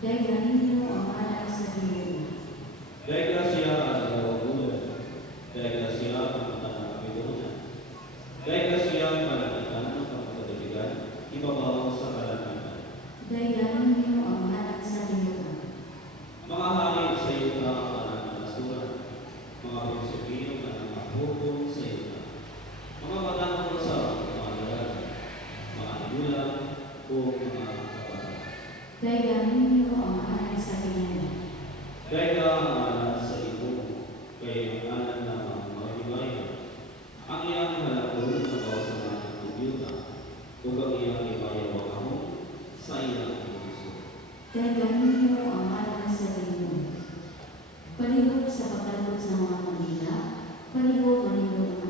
Dahil ganin mo ang anak sa Diyos. Kaya sa ito, kay anak na mahibay, ang iyang halakon sa kawasan ng kubyuta, kung ang iyang ipayaw ako sa iyang puso. Dagdagan niyo ang alam sa sarili. Palihog sa pagkalog sa mga kanila, palihog ang inyong anak.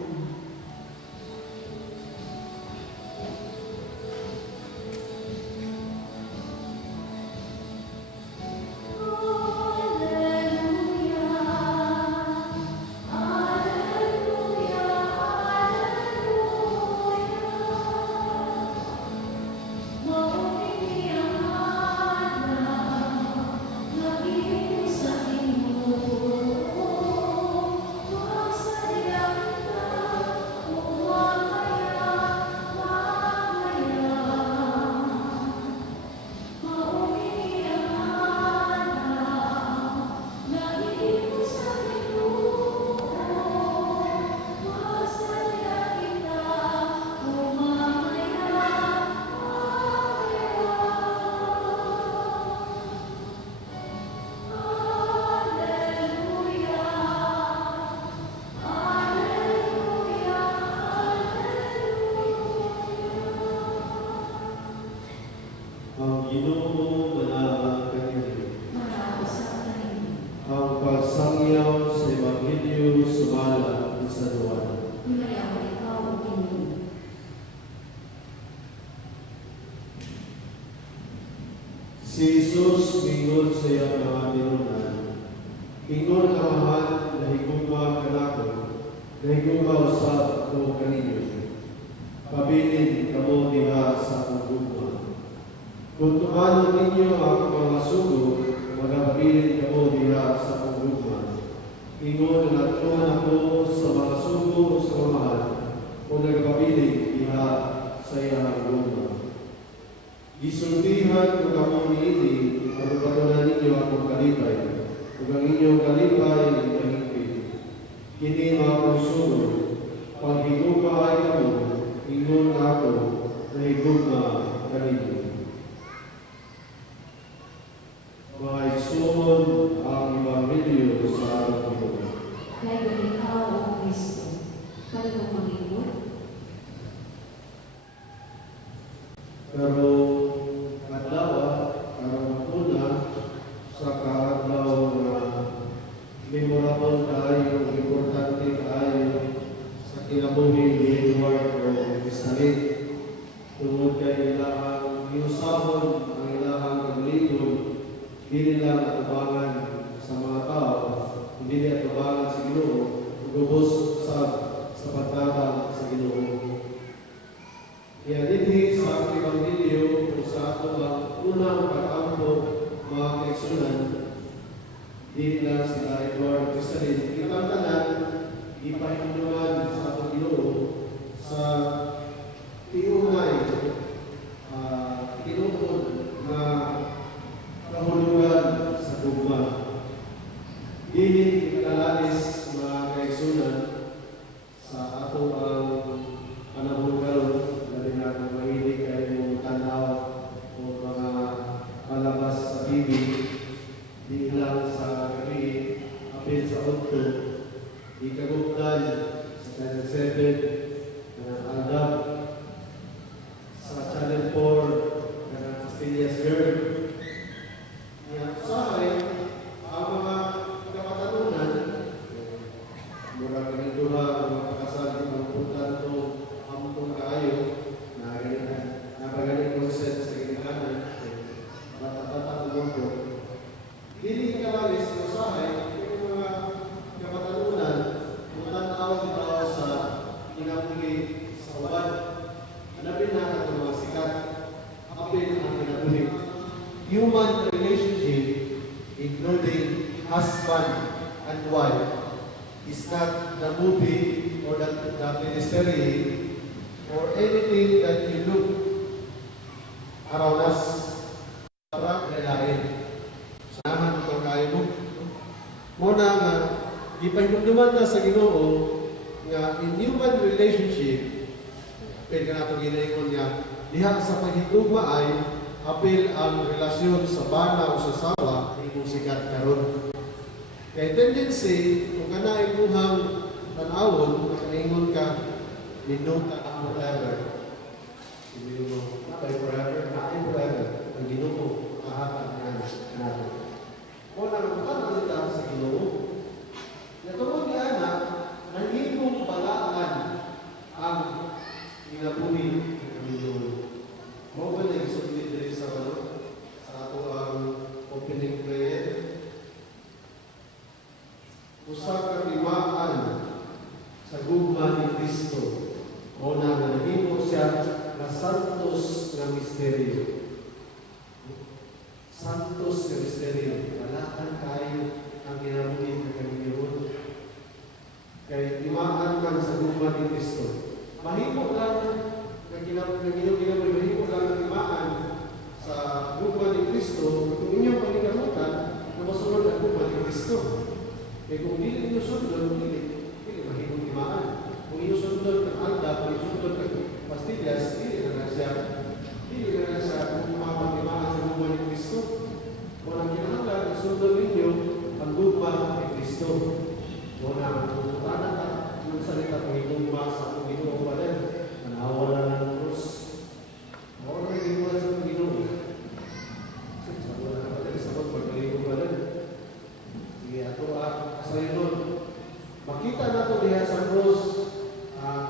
Ang Ginoo manaang kanino. Ang pagsangyaw sa Ebanghelyo sumala sa Juan. Si Jesus mingon sa iyang mga tinunan, ingon ka mahal na higugma kanako, na higugma usab ko kaninyo. Pabilin kamo diha sa akong gugma. Kung tumalo ninyo ang mga sugo, magabilin kamo diha sa akong gugma. Ingon na tuman ako sa mga sugo sa mahal, kung nagpabilin diha sa iyang gugma. Gisultihan ko kamo niini, ang patunan ninyo akong kalipay, kung ang inyong kalipay kahigpit. Kini mga konsulo, pag higugma ay kamo, ingon ako na higugma kaninyo. Mga igsoon ang Ebanghelyo sa Panginoon. Kaya ikaw, O Kristo, palihog ang iyon. Pero adlaw, karong una, sa kaadlaw na memorable tayo, importante tayo sa kinabuhi ni Edward o Isalit. Tungod kay ilahang iusahon ang ilahang kagligon, hindi lang atubangan sa mga tao, hindi atubangan sa Ginoo, gubos sa pagtabang sa Ginoo. Kaya dinhi sa Ebanghelyo o sa ato ang unang pag-ampo mga kaigsunan, di lang sila Edward Crisalin, kitang tanan, ipahinuman sa atong Ginoo sa tiunay, tinukod na kahulugan sa gugma. Dili kalalis mga kaigsunan sa ato ang panahon karon, dali na kung mahilig kayo tanaw o mga palabas sa TV, di lang sa gabi, apil sa otto, di kagugdan sa Channel 7, na Aldab, sa Channel 4, na Castillas Girl. Sa akin, ang mga kapatanunan, mura kami duha, mga pakasal, mga puntan to, ampong kaayo, na napagaling consent sa ginikanan, bata-bata umundo. Dili kalalis ko sa akin, yung mga kapatanunan, tanaw dito sa kinapuli sa uwan. Hanapin na ito mga sikat, apin ang kinapuli. Human relationship, including husband and wife, is not the movie or the ministry or anything that you look around us. Para relain. Sanahan ito kayo mo. Muna nga, ipahinumduman na sa Ginoo nga in human relationship, apil ka natin ginaingon niya, diha sa paghigugma ay apil ang relasyon sa bana o sa sawa, imong sikat karon. Kaya tendency, kung ka na ibuhang tanawon, makaingon ka, minuta ang forever. Hindi mo, nakay forever, nakay forever. Ang Ginoo, kahatag na natin. O nangutang kita sa Ginoo, natungod ni anak, nahimong balaan ang ginabuhi ng Ginoo. Mo ba na isulti diri sa ato ang opening prayer? Usa ka timaan sa gugma ni Kristo. O na nahimo siya na santos nga misteryo. Santos nga misteryo. Walakan kayo ang ginabuhi ng Panginoon. Kay timaan man sa gugma ni Kristo. Mahimo lang ang ginabuhi, mahimo lang ang timaan sa gugma ni Kristo kung inyong paningkamutan na masunod ang gugma ni Kristo. Kaya kung hindi ninyo sundod, hindi mahimong timaan. Kung inyo sundod ng alda, kung inyo sundod ng pastillas, hindi na siya kung mapagtimaan sa gugma ni Kristo. Kung ang kinahanglan, sundod ninyo ang gugma ni Kristo. Kung ang tututanan ka, yung salita kung gugma sa kung Ginoo pa rin, manawala na ng krus. Ako na gugma sa kung Ginoo. Sa wala na pa rin, sa pagpagaligo pa rin. Sige, ato kasayon. Makita nato diha sa cross ang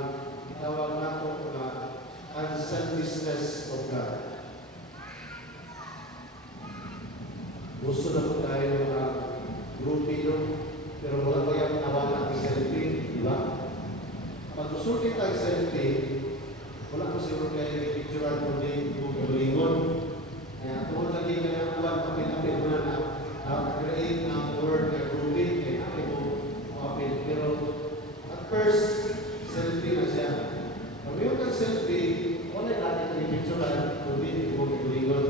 itawag nato na unselfishness of God. Gusto na po tayo na grupino, pero wala ko yung tawagan ng selfie, di ba? Pag gusto kita yung selfie, wala ko siguro kayo picturean kung di mo galingon. Kaya kung lagi ka ng buwan, kapit-kapit mo na create ng word na grouping, kaya natin mo kapit. Pero at first, selfie na siya. Pag yung selfie, wala natin yung picturean kung di mo galingon.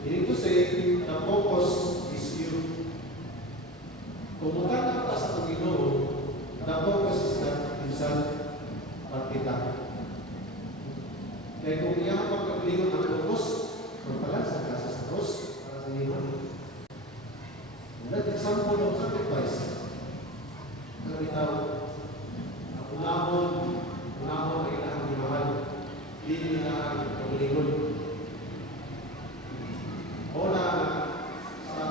Meaning to say, the focus is you. Kung mukha ka sa Panginoon, the focus is not himself, but kita. Kaya kung iyan magkakalingon ng focus, magpalansa ka sa cross para sa iman. That example of sacrifice. Ang bitaw, ang unahon ay ilang ginawal. Hindi nila ang paglingon. O na, sa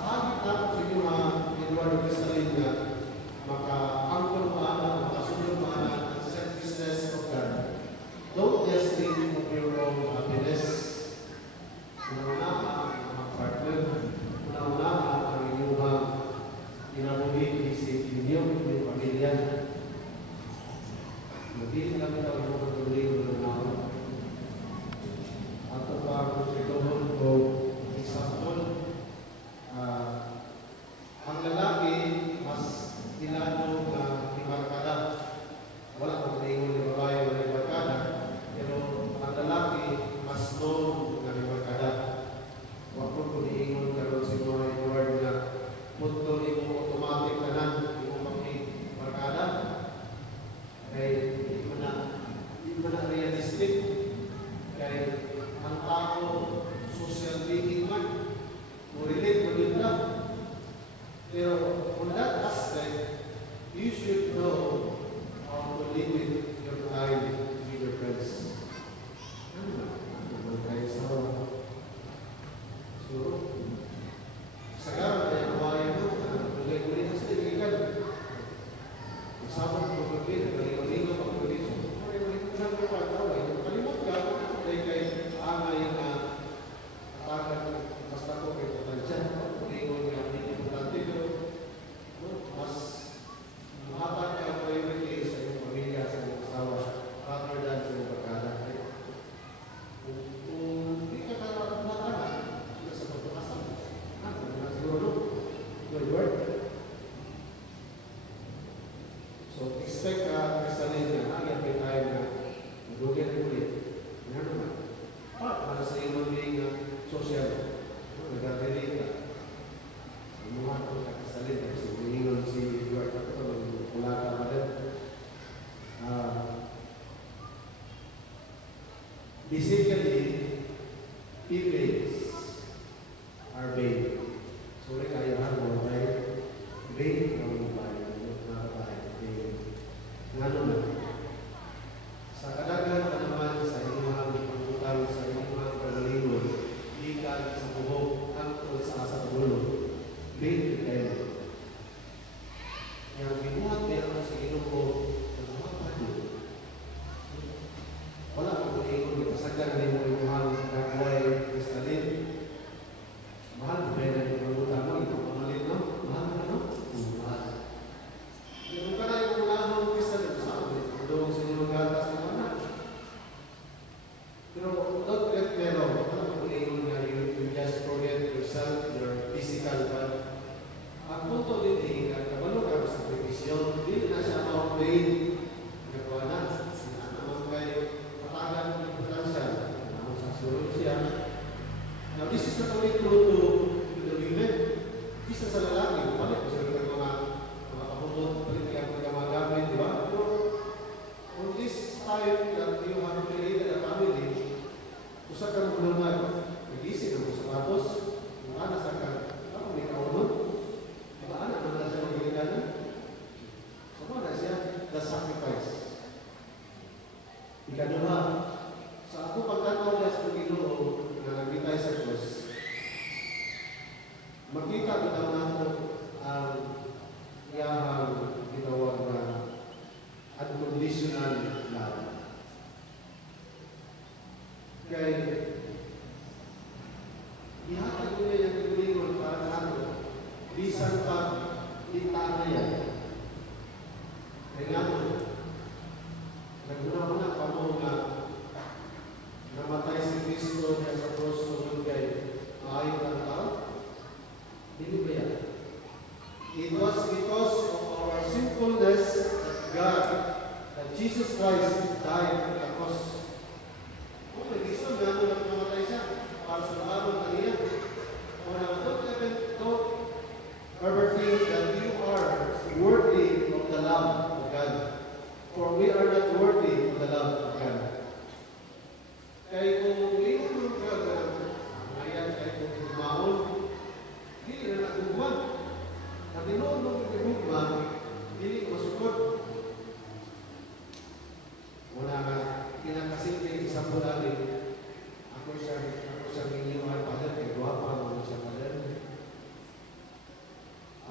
hagit natin sa inyo mga Eduardo Cristalin na maka-angkol maana, makasunod maana ang selfishness of God. Don't just think of your own happiness. Una-una ang mga partner. Una-una ang inyong kinabuhi isip ninyo, yung pamilya. Hindi lang ito ang mga tuloy ng naman. Ato pa ang pagkakahon ko example. Ang lalaki mas tinanong na imarkada. Wala kong naingon yung babae na imarkada. Pero ang lalaki mas known na imarkada. Huwag ko kung iingon ka ron si mga Edward na punto ni mo automatic na nan, hindi mo makimarkada. Kaya hindi mo na realistic. Kaya ang tao, social being man, relate mo din lang. Pero on that aspect, you should know how to live with your time, with your friends. Ano ba? Ano kayo sa so, sagara na kawayan mo, tuloy-tuloy na sila, ikan. Kasama mo pagpapit, kalimaligo pagpapit. So, saan ka pa tawag? Kalimot ka, kay angay na atakan, basta ko kay patansya. Pag-ingon nga, hindi importante, pero mas mahatag ka priority sa iyong pamilya, sa iyong asawa, rather than sa iyong pagkada. Kung hindi ka nakakatakan, hindi ka sa pagpakasan. Ano na siguro? Good word. So, expect ka sa linya, nagyan kayo tayo na magugyan ulit. Ano naman? Para sa iyong being social, nag-relate ka. Ano naman kung kakasalin, kasi hiningon si Edward ako ito, wala ka pa rin. Basically, feelings are vague. Sorry kayo ha, mga tayo. Babe, ang bahay, na bahay, babe. Ngano na? Sa kadagan pa naman sa inyong pagkutang sa inyong paglingon, ikan sa buhok, hangtod sa asa ulo. Babe, kayo. Yang binuhat niya sa Ginoo, nagmamahal. Wala ko kung ikon, ipasagdan na yung imuhang nagaway kristalin. Mahal, may na yung pagkutang mo, ito pamalit, no? Mahal na, no? Mahal. Yung ka na yung ulahang kristalin, saan? Doon sa inyong gatas ng anak. Pero don't get me wrong, wala ko kung ikon nga you just forget yourself, your physical body. Ang punto din ay, kabalo ka sa sakripisyon, hindi na siya outweigh. Nagawa na, naman kayo, matagan ng importansya, naman sa sulong siya. Now, this is not only true to the women. Isa sa lalaki, balik ko sa mga kaputod, balik niya ang mga gamit, di ba? Pero, on this time that you have created a family, usa ka ng ulungan, nag-isip ng sapatos, yung anak sa ka, ako may kaunod, mga anak na siya mag-iligana. So, na siya, the sacrifice. Ikaduha, sa ako pagkataw niya sa Panginoon na nagbitay sa Diyos, makita ko daw nato ang iyahang ginawag na unconditional love. Kaya, ihatag ko niya yung tigulingon para nato, bisan pa itana yan. Kaya nato, nagmuna-muna pa mo nga namatay si Kristo kaya sa cross tungkol kay maayon ng tao? Hindi ba yan? It was because of our sinfulness that God, that Jesus Christ died on the cross. Kung may Kristo, gano'n lang namatay siya para sa araw na niya. Kung don't ever think that you are worthy of the love of God. For we are not worthy of the love of God. Kaya kung mayroon ka ngayon kahit kung kumaon, hindi na nagugman. Ang ginoon mo nagugman, hindi masukod. Muna nga, kinakasimple isang bulali, ako siya minimum pader, kaya guwapa mo siya pader.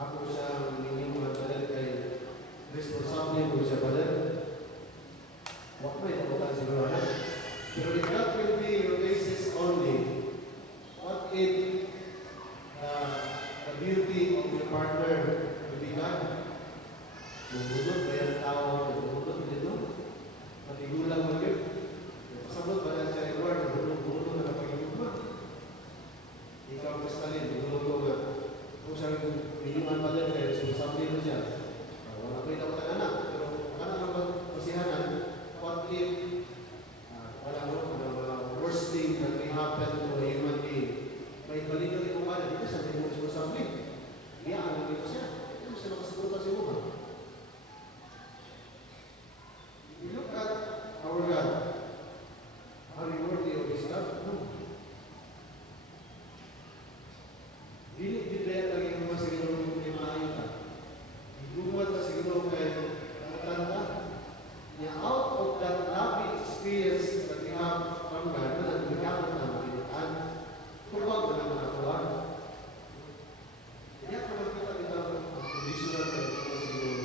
Ako siya minimum pader, kaya responsable mo siya pader. Huwag may taputan siguro na. Pero if that will be your basis only, what if the beauty of your partner will be God? Bubudot ba yung tao? Bubudot dito? Matigulang mo yun? Pasabot ba na siya reward? Bubudot na napagiging mo? Ikaw kristalin, bubudot ko nga. Kung siya miniman pa din kayo, sumasabi mo siya. Wala pa yung dapat ang anak. Pero anak ang masihanan, what if wala mo, worst thing that may happen to a human being. May balik na rin kumana, dito sa tingin mo sumasabli. Iyaan, dito siya. Ito siya makasagutan sa iba. We look at our God. Are we worthy of His love? No. Dili lang yung mga siguro kung may maayon ka. Igumad ka siguro kay matanda. Out of that loving experience that we have from God, na nagbigamot na makinutan, kubag na naman ako lang. Kaya kung makita kita ang conditional kayo ito siguro.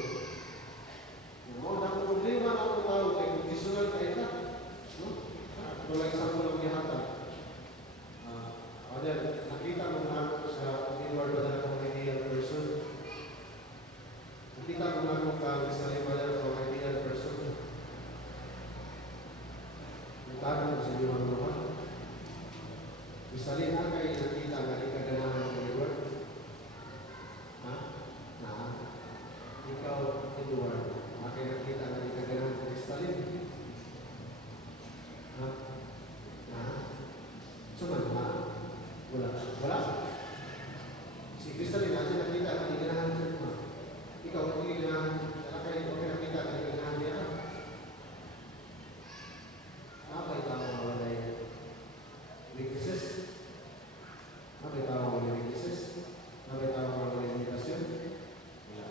Yung mga na problema na ako tao kay conditional kayo na. Kung lang isang pulang gihatan. Nakita mo na ako sa inward ba na akong ideal person. Nakita mo na ako sa inward na akong ideal person. Tago sa iyo ang mga. Misalin na kayo nakita nga ikaganahan ng Edward. Ha? Na? Ikaw, Edward, makay nakita nga ikaganahan ng Kristalin. Ha? Na? Suman, ha? Wala. Wala. Si Kristalin natin nakita nga ikaganahan ng Edward. Ikaw, ikaganahan, nakay nakita nga ikaganahan niya. Apa yang tahu mengenai weaknesses? Apa yang tahu mengenai weaknesses? Apa yang tahu mengenai limitation? Ya,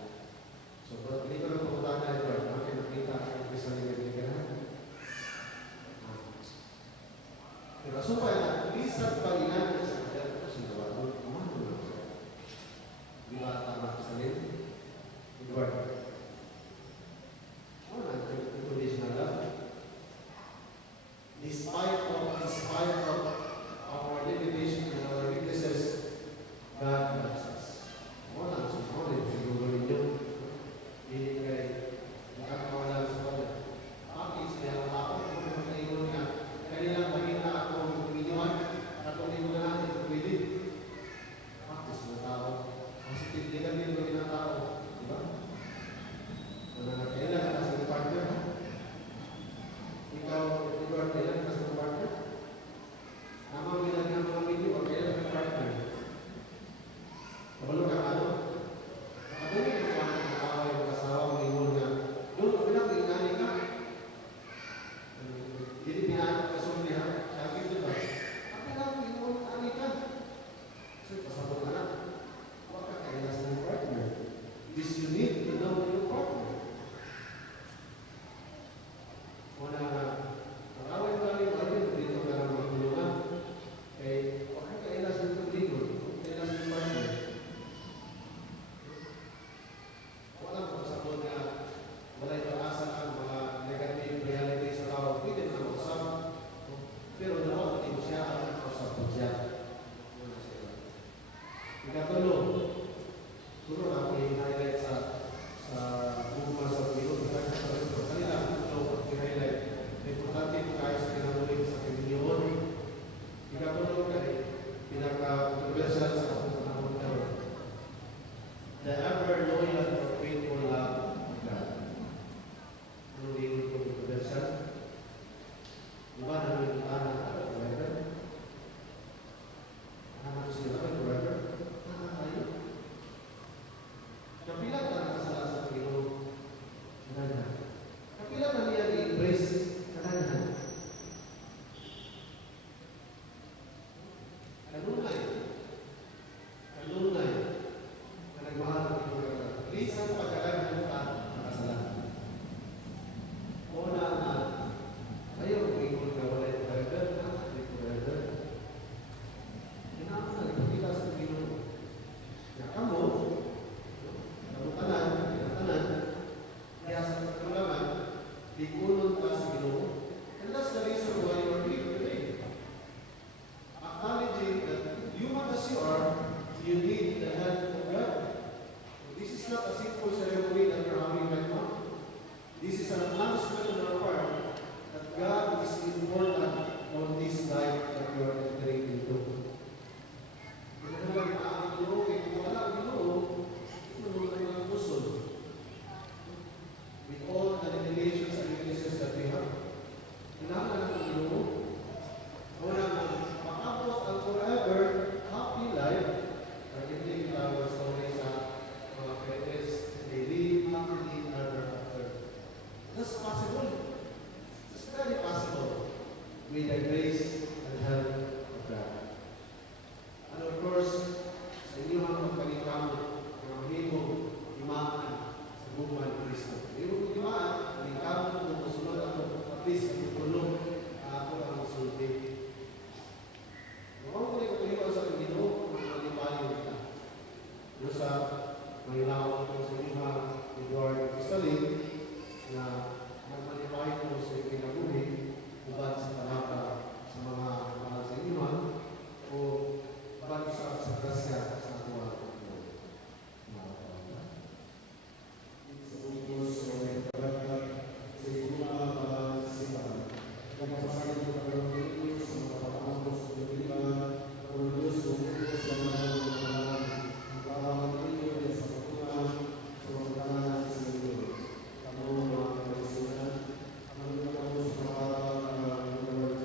loyal or faithful love of God. Ano din yung controversial? Diba namin yung tanong forever? Ano sila forever? Ano tayo? Kapilang ka nakasala sa Panginoon. Kanan. Kapilang na niya i-embrace. Kanan. Kanunay. Kanunay. Na nagmahal ng Panginoon. Please ang pagkakaroon ka nakasala. Una na ayaw mag-ikot na wala yung forever. Not forever. Kailangan na nagpakita sa Panginoon. Na kamo, tanan, kaya sa pagkulangan, ikunon ka sa Ginoo. And that's the reason why you are here today. Acknowledging that human as you are, you need the help of God. This is not a simple ceremony that we're having right now. This is an announcement on our part that God is important on this life that you are entering into. Kung lang ang Ginoo, kung wala ang Ginoo, ng puso. With all the limitations and weaknesses that we have. Kailangan ng Ginoo. Una, makabot ang forever happy life. Hindi kita story sa mga parents. They live happily ever after. That's possible. It's very possible. With the grace and help of God. And of course, sa inyong pagkalikamot, mga himong imaan sa buwan ng Kristo. Himong imaan, pagkalikamot kung masunod ako, at least matutulong ako ang sulti. Kung ko rin sa Panginoon, magpalipayo kita. Doon sa may lawak ko sa inyong Edward Cristolin, na magpalipayo ko sa pinabuhi, ubat sa talata sa mga mahal sa inyong, o ubat sa grasya sa tuwa. Thank you.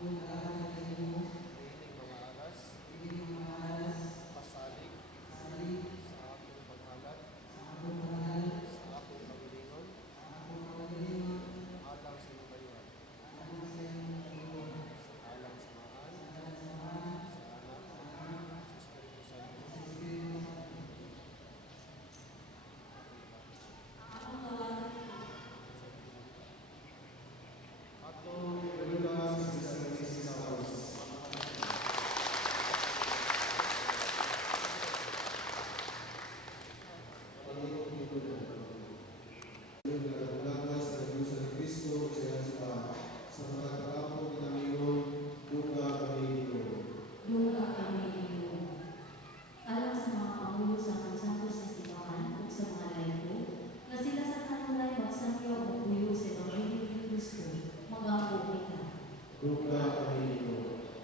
Ako naghahatag kanino, ining mga alas, pasalig, sa akong paghalat, sa akong paglingon, alang sa lumayan, alang sa mahal, sa anak, sa Espiritu Santo. Ato lunas sa House. Nagkakulakas sa Diyos sa Kristo sa mga kakapong kinamiyon, duga kami ito. Duga kami ninyo. Alang sa mga pangulo sa Santos sa Sibahan o sa mga laygo, na sila sa kanulay magsangyaw o puyo sa Ebanghelyo ni Kristo, mag-apo kita. Duga kami ito.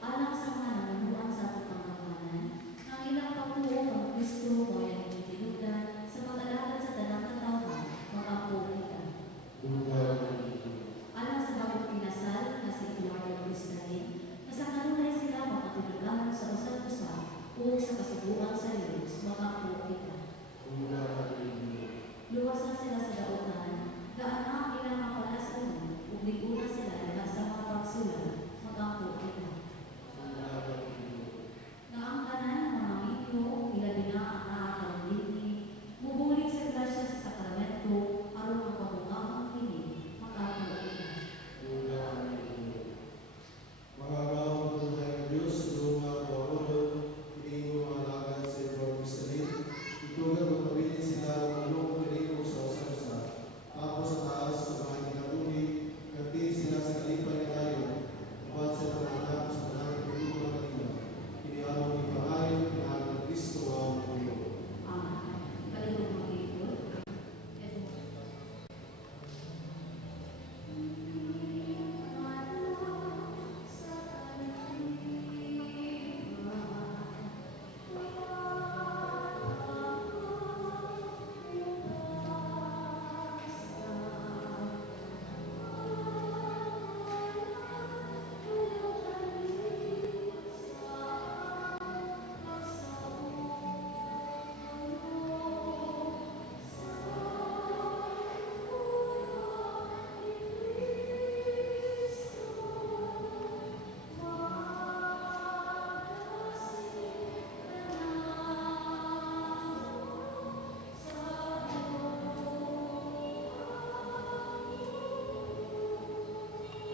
Alang sa mga nananuan sa ating pangkamanan, ang ilang papuo ng Kristo o yan ang tinugdan sa pag-alalan sa tanang katawan, mag-apo kita. Duga kami ito. Alang sa bagong pinasal na si Eduardo Cristalin, na sa kanulay sila makatulugan sa usap-usap o sa kasubuan sa Diyos, mag-apo kita. Duga kami ito. Luwasan sila sa daotan, daan na ang ilang mapalasan, publikuna sila nila sa mga pagsulat, mag-apo kita. Duga kami ito. Na ang tanan ng mga mityo, ilabi na ang nakakalimutin, mubulig sa grasya sa sakramento, aron ang pabungang ang pinig, mag-apo kita. Duga kami ito. Mga gawang tunay ng Diyos, duga ko ulod, hindi mo maalagan sa ibang Kristanin. Itugan mo pabilin sila ang anong pinigong sa usa-usa. Tapos sa taas sa mga kinatubig, kantin sila sa kalipay na tayo. Upat sa mga anak sa manang pinigong mga kanila. Kinialang ni Pangayon, kinahalang ng Kristo ang Panginoon. Amen. Kalihog mag-ikot. Ito.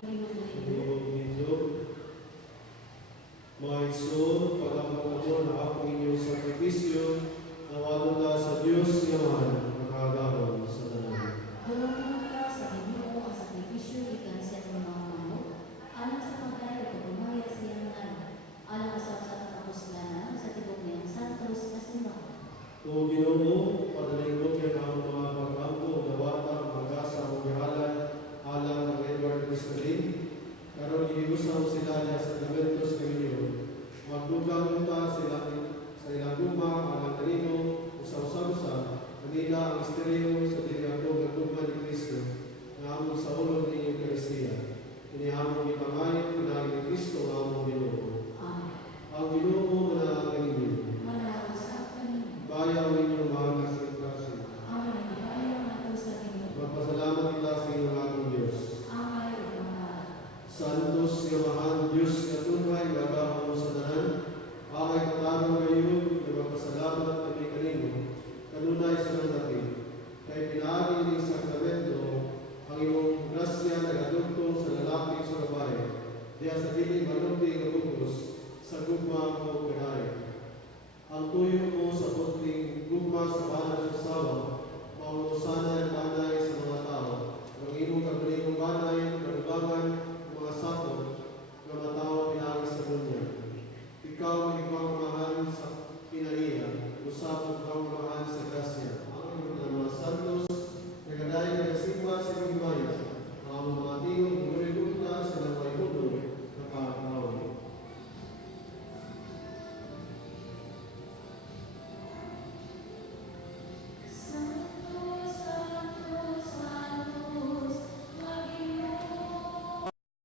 Panginoon ninyo, mga Isun, pagkakamot mo na ako inyong sakripisyo, nawalo na sa Diyos yaman, makagawang sa tanan. Gawin ka sa inyo ang sakripisyo ikan siya ng mga manok, alang sa pagkain o pagmamaya siyang alang sa kapuslanan sa tibok niyang santos na simbahan. O Ginoo, padalingon kayo ang mga pag-ampo, gawata, mag-asa, o gihalan, alang ng Edward Cristalin, karon iniusaw sila niya sa Gamentos Caminyo. Magdugang unta sila sa ilang guma, alang kanino, usaw-usaw kanila ang misteryo sa tinagdog at guma ni Kristo, na among sa ulong ni Eucharistia. Inihamong ipangayon na ni Kristo ang among Ginoo. Amen. Ang Ginoo na kanino. pagmamahal sa pinaiya, usapon